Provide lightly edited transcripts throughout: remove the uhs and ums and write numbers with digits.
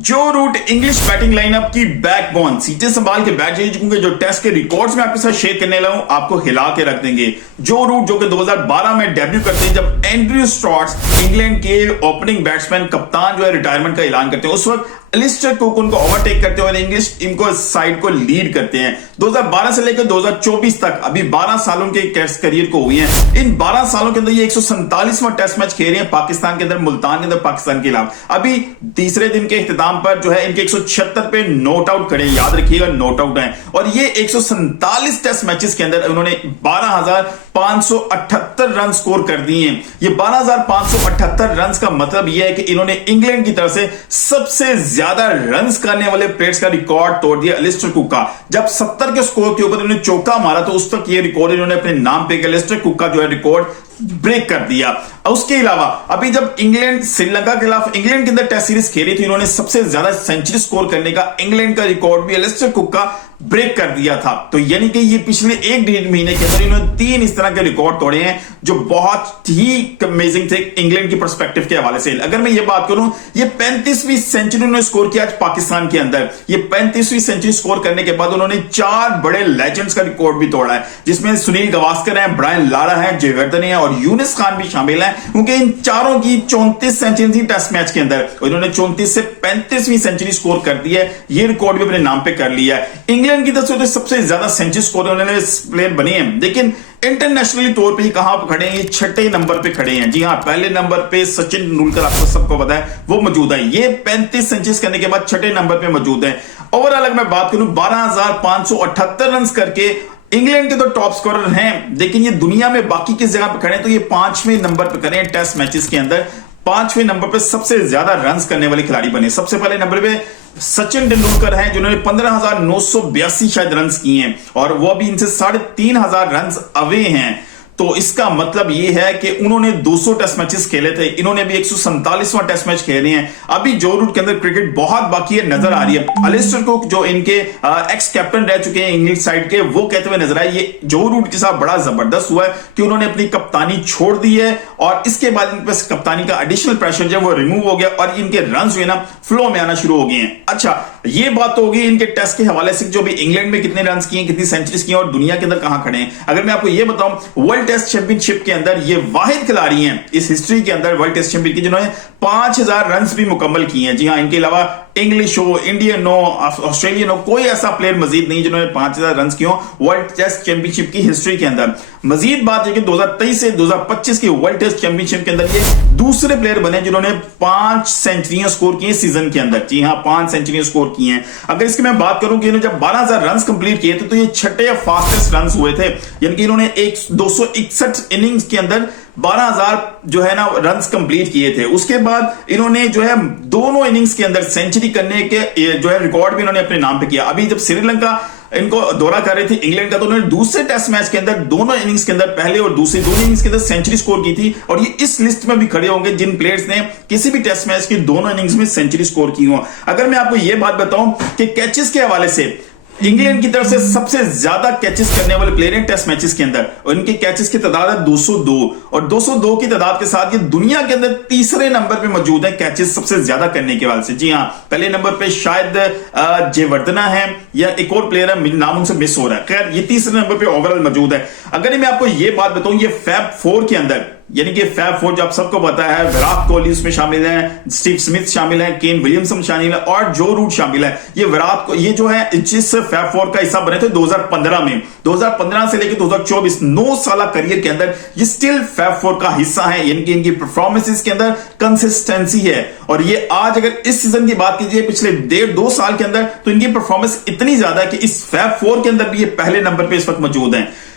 जो root English batting lineup की backbone सीटें संभाल के बैठ जाइए, क्योंकि जो टेस्ट के रिकॉर्ड्स में आपके साथ शेयर करने लगा हूं आपको हिला के रख देंगे। जो रूट जो कि 2012 में डेब्यू करते हैं, जब एंड्रयू स्टॉर्ट्स इंग्लैंड के ओपनिंग बैट्समैन कप्तान जो है रिटायरमेंट का ऐलान करते हैं, उस वक्त एलिस्टर कुक उनको ओवरटेक करते हैं और इंग्लिश टीम को साइड को लीड करते हैं। 2012 से लेकर 2024 तक अभी 12 सालों के टेस्ट करियर को हुए हैं। इन 12 सालों के अंदर ये 147वां टेस्ट मैच खेल रहे हैं पाकिस्तान के अंदर, मुल्तान के अंदर, पाकिस्तान के खिलाफ। अभी तीसरे दिन के इख्तिताम पर जो है इनके 176 पे नॉट आउट खड़े, याद रखिएगा नॉट आउट है। और ये 147 टेस्ट मैचेस के अंदर उन्होंने 12,578 रन स्कोर कर दिए हैं। ये 12,578 रन का मतलब यह है कि इन्होंने इंग्लैंड की तरफ से सबसे ज्यादा रन्स करने वाले प्लेयर्स का रिकॉर्ड तोड़ दिया एलिस्टर कुक का। जब 70 के स्कोर के ऊपर इन्होंने चौका मारा तो उस तक ये रिकॉर्ड इन्होंने अपने नाम पे किया। एलिस्टर कुक का जो है रिकॉर्ड ब्रेक कर दिया। उसके अलावा अभी जब इंग्लैंड श्रीलंका के खिलाफ इंग्लैंड के अंदर टेस्ट सीरीज खेली थी, इन्होंने सबसे ज्यादा सेंचुरी स्कोर करने का इंग्लैंड का रिकॉर्ड भी एलिस्टर कुक का ब्रेक कर दिया था। तो यानी कि ये पिछले 1-1.5 महीने के अंदर इन्होंने 3 इस तरह के रिकॉर्ड तोड़े हैं जो बहुत ही अमेजिंग थे इंग्लैंड की पर्सपेक्टिव के हवाले से। अगर मैं ये बात करूं, ये 35वीं सेंचुरी उन्होंने स्कोर किया आज पाकिस्तान के अंदर। ये 35वीं सेंचुरी स्कोर करने के बाद उन्होंने 4 बड़े लेजेंड्स का रिकॉर्ड भी तोड़ा है, जिसमें सुनील गावस्कर है, ब्रायन लारा है, जयवर्धने है और यूनिस खान भी शामिल है, क्योंकि इन चारों की 34 सेंचुरी थी टेस्ट मैच के अंदर। इन्होंने 34 से 35वीं सेंचुरी स्कोर कर दी है। ये रिकॉर्ड भी अपने नाम पे कर लिया है। इंग्लैंड की तरफ से सबसे ज्यादा सेंचुरी स्कोर उन्होंने प्लेयर बने हैं, लेकिन इंटरनेशनली तौर पे कहां पर खड़े हैं? ये 6ठे नंबर पे खड़े हैं। जी हां, पहले नंबर पे सचिन तेंदुलकर, आपको सबको पता है, वो मौजूद है। ये 35 सेंचुरीज करने के बाद 6ठे नंबर पे मौजूद है। ओवरऑल अगर मैं बात करूं 12,578 रन करके इंग्लैंड के तो टॉप स्कोरर हैं, लेकिन ये दुनिया में बाकी किस जगह पे खड़े हैं? तो ये 5वें नंबर पे खड़े हैं टेस्ट मैचेस के अंदर। 5वें नंबर पे सबसे ज्यादा रन करने वाले खिलाड़ी बने। सबसे पहले नंबर पे सचिन तेंदुलकर हैं, जिन्होंने 15,982 शायद रन किए हैं और वो भी इनसे 3,500 रन अवे हैं। तो इसका मतलब ये है कि उन्होंने 200 टेस्ट मैचेस खेले थे, इन्होंने भी 147वां टेस्ट मैच खेले हैं। अभी जो रूट के अंदर क्रिकेट बहुत बाकी है, नजर आ रही है। एलिस्टर कुक जो इनके एक्स कैप्टन रह चुके हैं इंग्लिश साइड के, वो कहते हुए नजर आए ये जो रूट के साथ बड़ा जबरदस्त हुआ है कि उन्होंने अपनी कप्तानी छोड़ दी है और इसके बाद इन पर कप्तानी का एडिशनल प्रेशर जो वो रिमूव हो गया और इनके रन जो है ना फ्लो में आना शुरू हो गए हैं। अच्छा, ये बात तो होगी इनके टेस्ट के हवाले से, जो भी इंग्लैंड में कितने रन किए, कितनी सेंचुरीज की और दुनिया के अंदर कहां खड़े हैं। अगर मैं आपको ये बताऊं, वर्ल्ड टेस्ट चैंपियनशिप के अंदर ये वाहिद खिलाड़ी हैं इस हिस्ट्री के अंदर वर्ल्ड टेस्ट चैंपियन की जिन्होंने 5,000 रन भी मुकम्मल किए हैं। जी हां, इनके अलावा इंग्लिश हो, इंडियन हो, ऑस्ट्रेलियन हो, कोई ऐसा प्लेयर मजीद नहीं जिन्होंने 5,000 रन किए हो वर्ल्ड टेस्ट चैंपियनशिप की हिस्ट्री के अंदर। मजीद बात है कि 2023 से 2025 की वर्ल्ड टेस्ट चैंपियनशिप के अंदर ये दूसरे प्लेयर बने जिन्होंने 5 सेंचुरियां स्कोर की सीजन के अंदर। जी हां, 5 सेंचुरियां स्कोर की हैं। अगर इसकी मैं बात करूं कि इन्होंने जब 12,000 रन कंप्लीट किए थे तो ये 6ठे फास्टेस्ट रन हुए थे, यानी कि इन्होंने 261 इनिंग्स के अंदर 12,000 जो है ना रन कंप्लीट किए थे। उसके बाद इन्होंने जो है दोनों इनिंग्स के अंदर सेंचुरी करने के जो है रिकॉर्ड भी इन्होंने अपने नाम पे किया। अभी जब श्रीलंका इनको दौरा कर रही थी इंग्लैंड का, तो उन्होंने दूसरे टेस्ट मैच के अंदर दोनों इनिंग्स के अंदर, पहले और दूसरी दोनों इनिंग्स के अंदर सेंचुरी स्कोर की थी। और ये इस लिस्ट में भी खड़े होंगे जिन प्लेयर्स ने किसी भी टेस्ट मैच की दोनों इनिंग्स में सेंचुरी स्कोर की हो। अगर मैं आपको यह बात बताऊं कि कैचेस के हवाले से इंग्लैंड की तरफ से सबसे ज्यादा कैचेस करने वाले प्लेयर हैं टेस्ट मैचेस के अंदर, और इनके कैचेस की तादाद है 202 और 202 की तादाद के साथ ये दुनिया के अंदर तीसरे नंबर पे मौजूद है कैचेस सबसे ज्यादा करने के हवाले से। जी हां, पहले नंबर पे शायद जयवर्धना है या एक और प्लेयर है, नाम उनसे मिस हो रहा है। खैर, ये तीसरे नंबर पे ओवरऑल मौजूद है। अगर मैं आपको ये बात बताऊं, ये फैब 4 के अंदर, यानी कि फैब 4 जो आप सबको पता है, विराट कोहली उसमें शामिल है, स्टीव स्मिथ शामिल है, केन विलियमसन शामिल है और जो रूट शामिल है। ये विराट को ये जो है जिस फैब 4 का हिस्सा बने थे 2015 में, 2015 से लेकर 2024 9 साल करियर के अंदर ये स्टिल फैब 4 का हिस्सा है, यानी कि इनकी परफॉर्मेंसेस के अंदर कंसिस्टेंसी है। और ये आज अगर इस सीजन की बात कीजिए पिछले 1.5-2 साल के अंदर, तो इनकी परफॉर्मेंस इतनी ज्यादा है कि इस फैब 4 के अंदर भी ये पहले नंबर पे इस वक्त मौजूद है।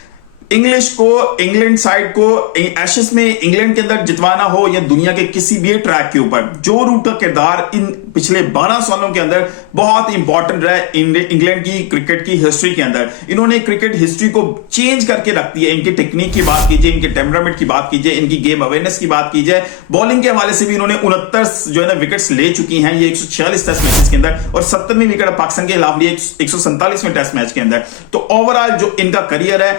इंग्लिश को, इंग्लैंड साइड को एशेस में इंग्लैंड के अंदर जितवाना हो या दुनिया के किसी भी ट्रैक के ऊपर, जो रूट का किरदार इन पिछले 12 सालों के अंदर बहुत इंपॉर्टेंट रहा है इंग्लैंड की क्रिकेट की हिस्ट्री के अंदर। इन्होंने क्रिकेट हिस्ट्री को चेंज करके रख दिया। इनकी टेक्निक की बात कीजिए, इनके टेम्परामेंट की बात कीजिए, इनकी गेम अवेयरनेस की बात कीजिए, बॉलिंग के हवाले से भी इन्होंने 69 जो है ना विकेट्स ले चुकी हैं ये 146 टेस्ट मैचेस के अंदर, और 70वीं विकेट पाकिस्तान के खिलाफ लिए 147वें टेस्ट मैच के अंदर। तो ओवरऑल जो इनका करियर है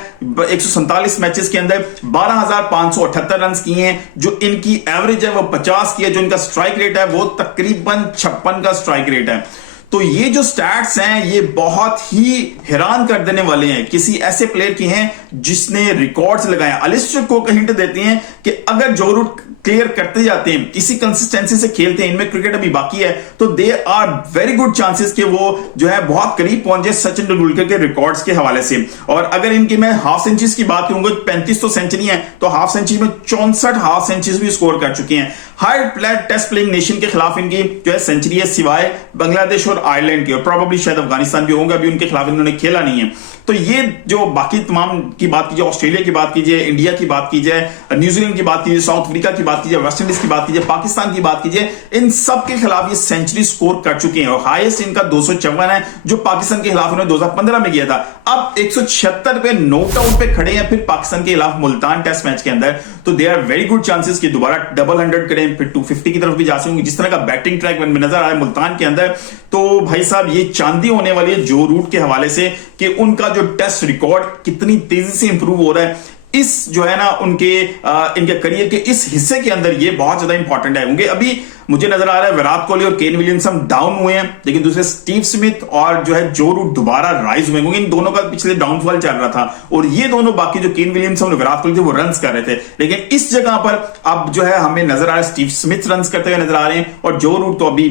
147 मैचेस के अंदर 12,578 रन किए हैं। जो इनकी एवरेज है वो 50 की है। जो इनका स्ट्राइक रेट है वो तकरीबन 56 का स्ट्राइक रेट है। तो ये जो स्टैट्स हैं ये बहुत ही हैरान कर देने वाले हैं, किसी ऐसे प्लेयर की हैं जिसने रिकॉर्ड्स लगाए। अलिस्टर को हिंट देते हैं कि अगर जो रूट क्लियर करते जाते हैं, इसी कंसिस्टेंसी से खेलते हैं, इनमें क्रिकेट अभी बाकी है, तो they are very good chances कि वो जो है बहुत करीब पहुंचे सचिन तेंदुलकर के रिकॉर्ड्स के हवाले से। और अगर इनकी मैं हाफ सेंचुरीज की बात करूंगा, 35 तो सेंचुरी है, तो हाफ सेंचुरी में 64 हाफ सेंचुरीज भी स्कोर कर चुके हैं। हर टेस्ट प्लेइंग नेशन के खिलाफ इनकी जो है सेंचुरी है, सिवाय बांग्लादेश और आयरलैंड के, और प्रोबेबली शायद अफगानिस्तान भी होंगे, अभी उनके खिलाफ इन्होंने खेला नहीं है। तो ये जो बाकी तमाम की बात कीजिए, ऑस्ट्रेलिया की बात कीजिए, इंडिया की बात कीजिए, न्यूजीलैंड की बात कीजिए, साउथ अफ्रीका की बात कीजिए, वेस्ट इंडीज की बात कीजिए, पाकिस्तान की बात कीजिए, इन सब के खिलाफ ये सेंचुरी स्कोर कर चुके हैं। और हाईएस्ट इनका 254 है, जो पाकिस्तान के खिलाफ इन्होंने 2015 में किया था। अब 176 पे नोट आउट पे खड़े हैं, फिर पाकिस्तान के खिलाफ मुल्तान टेस्ट मैच के अंदर। तो they are very good chances कि दोबारा डबल 100 करें, फिर 250 की तरफ भी जा सकेंगे। जिस तरह का बैटिंग ट्रैक में नजर आ रहा है मुल्तान के अंदर, तो भाई साहब ये चांदी होने वाली है जो रूट के हवाले से कि उनका जो टेस्ट रिकॉर्ड कितनी तेजी से इंप्रूव हो रहा है। इस जो है ना उनके इनके करियर के इस हिस्से के अंदर ये बहुत ज्यादा इंपॉर्टेंट है। क्योंकि अभी मुझे नजर आ रहा है विराट कोहली और केन विलियमसन डाउन हुए हैं, लेकिन दूसरे स्टीव स्मिथ और जो है जो रूट दोबारा राइज हुए, क्योंकि इन दोनों का पिछले डाउनफॉल चल रहा था। और ये दोनों बाकी जो केन विलियमसन और विराट कोहली थे वो रन्स कर रहे थे, लेकिन इस जगह पर अब जो है हमें नजर आ रहा है स्टीव स्मिथ रन्स करते हुए नजर आ रहे हैं, और जो रूट तो अभी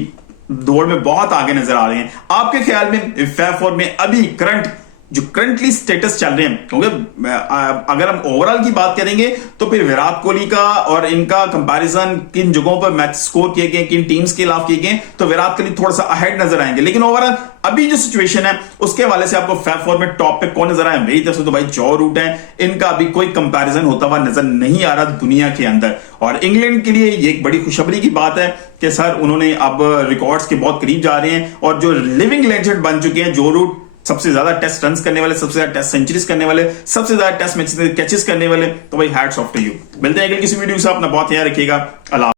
दौड़ में बहुत आगे नजर आ रहे हैं। आपके ख्याल में फैब फोर में अभी करंटली स्टेटस चल रहे हैं, क्योंकि अगर हम ओवरऑल की बात करेंगे तो फिर विराट कोहली का और इनका कंपैरिजन किन जगहों पर मैच स्कोर किए गए, किन टीम्स के खिलाफ किए गए, तो विराट कोहली थोड़ा सा अहेड नजर आएंगे। लेकिन ओवरऑल अभी जो सिचुएशन है उसके हवाले से आपको फैब फोर में टॉप पे कौन नजर आए? मेरी तरफ से तो भाई जो रूट है, इनका अभी कोई कंपैरिजन होता हुआ नजर नहीं आ रहा दुनिया के अंदर। और इंग्लैंड के लिए ये एक बड़ी खुशखबरी की बात है कि सर उन्होंने अब रिकॉर्ड्स के बहुत करीब जा रहे हैं, और जो लिविंग लेजेंड बन चुके हैं जो रूट, सबसे ज्यादा टेस्ट रन्स करने वाले, सबसे ज्यादा टेस्ट सेंचुरीज करने वाले, सबसे ज्यादा टेस्ट मैचेस में कैचेस करने वाले, तो भाई हैट्स ऑफ टू यू। मिलते हैं अगली किसी वीडियो से, अपना बहुत ख्याल रखिएगा। अल्लाह।